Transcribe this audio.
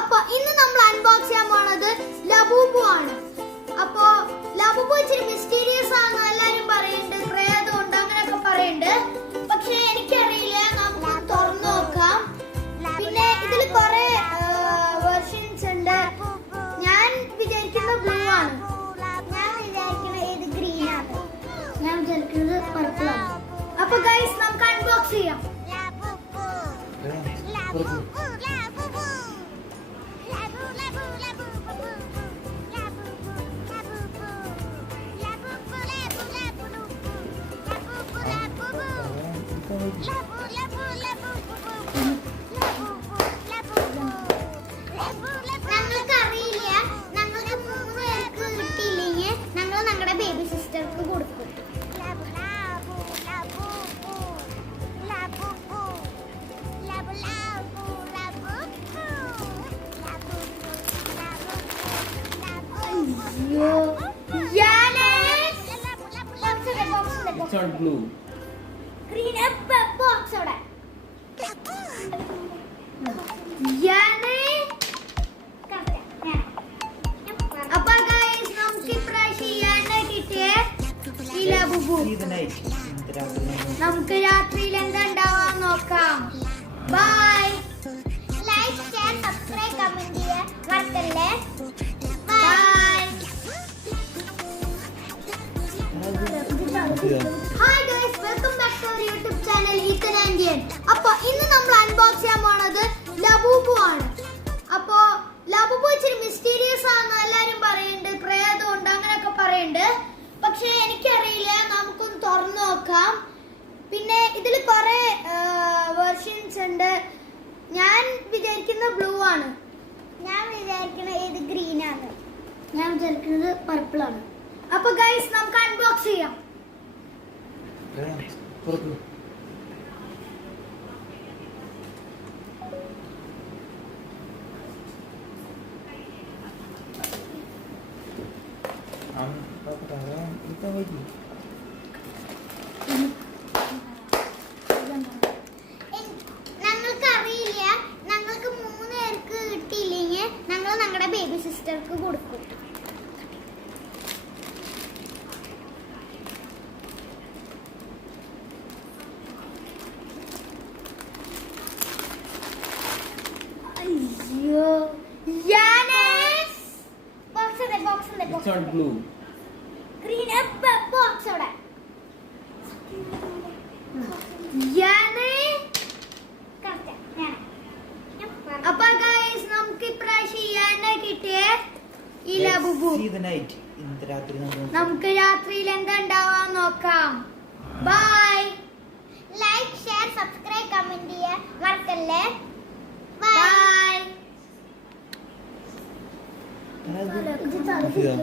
അപ്പൊ ഇന്ന് നമ്മൾ അൺബോക്സ് ചെയ്യാൻ പോണത് ലബൂബു ആണ്. അപ്പൊ ലബൂബു ഇച്ചിരി മിസ്റ്റീരിയസ് ആണ് എല്ലാരും പറയുന്നുണ്ട്, പ്രേതമുണ്ട് അങ്ങനെയൊക്കെ പറയുന്നുണ്ട്. പക്ഷെ എനിക്കറിയില്ല, നമുക്ക് തുറന്നു നോക്കാം. പിന്നെ ഇതിൽ കുറെ വെർഷൻസ് ഉണ്ട്. ഞാൻ വിചാരിക്കുന്നത് ബ്ലൂ ആണ്, ഞാൻ വിചാരിക്കുന്നത് ഇത് ഗ്രീൻ ആണ്, ഞാൻ വിചാരിക്കുന്നത് പർപ്പിൾ ആണ്. അപ്പൊ ഗൈസ് നമുക്ക് അൺബോക്സ് ചെയ്യാം. ഞങ്ങൾക്കറിയില്ല, ഞങ്ങൾക്ക് 3 പേർക്ക് കിട്ടിയില്ലെങ്കിൽ ഞങ്ങൾ ഞങ്ങളുടെ ബേബി സിസ്റ്റർക്ക് കൊടുക്കും. It's not blue. Green box അവിടെ. അപ്പൊ ഗൈസ് നമുക്ക് ഇപ്രാവശ്യം കിട്ടിയ ഈ ലബൂബു നമുക്ക് രാത്രിയിൽ എന്താ ഉണ്ടാവാൻ നോക്കാം. Bye. Like, share, subscribe, comment ചെയ്യാൻ മറക്കല്ലേ. Bye. Hi guys, welcome back to our YouTube channel ഈത്തൻ ആൻഡിയൻ. അപ്പൊ ഇന്ന് നമ്മൾ അൺബോക്സ് ചെയ്യാൻ പോണത് ലബൂബു ആണ്. അപ്പൊ ലബൂബു ഇച്ചിരി മിസ്റ്റീരിയസ് ആണ് എല്ലാരും പറയുന്നുണ്ട്, പ്രേതമുണ്ട് അങ്ങനെയൊക്കെ പറയുന്നുണ്ട്. പക്ഷെ എനിക്കറിയില്ല, നമുക്കൊന്ന് തുറന്നു നോക്കാം. പിന്നെ ഇതിൽ കുറെ വെർഷൻസ് ഉണ്ട്. ഞാൻ വിചാരിക്കുന്നത് ബ്ലൂ ആണ്, ഞാൻ വിചാരിക്കുന്നത് ഇത് ഗ്രീൻ ആണ്, ഞാൻ വിചാരിക്കുന്നത് പർപ്പിൾ ആണ്. അപ്പൊ ഗൈസ് നമുക്ക് അൺബോക്സ് ചെയ്യാം. ഞങ്ങൾക്കറിയില്ല, ഞങ്ങൾക്ക് 3 പേർക്ക് കിട്ടിയില്ലെങ്കിൽ ഞങ്ങൾ ഞങ്ങളുടെ ബേബി സിസ്റ്റർക്ക് കൊടുക്കും. അയ്യോ, യാനേസ് ബോക്സ് അതെ, ബോക്സ് അതെ, It's not blue. Green box അവിടെ. യാനേ. കറക്റ്റ് ഞാൻ അപ്പൊ ഗൈസ് നമുക്ക് ഇപ്രാവശ്യം യാനെ കിട്ടിയ ഈ ലബൂബു നമുക്ക് രാത്രിയിൽ എന്താ ഉണ്ടാവാൻ നോക്കാം. Bye. Like, share, subscribe, comment ചെയ്യാൻ മറക്കല്ലേ. ബൈ. Yeah.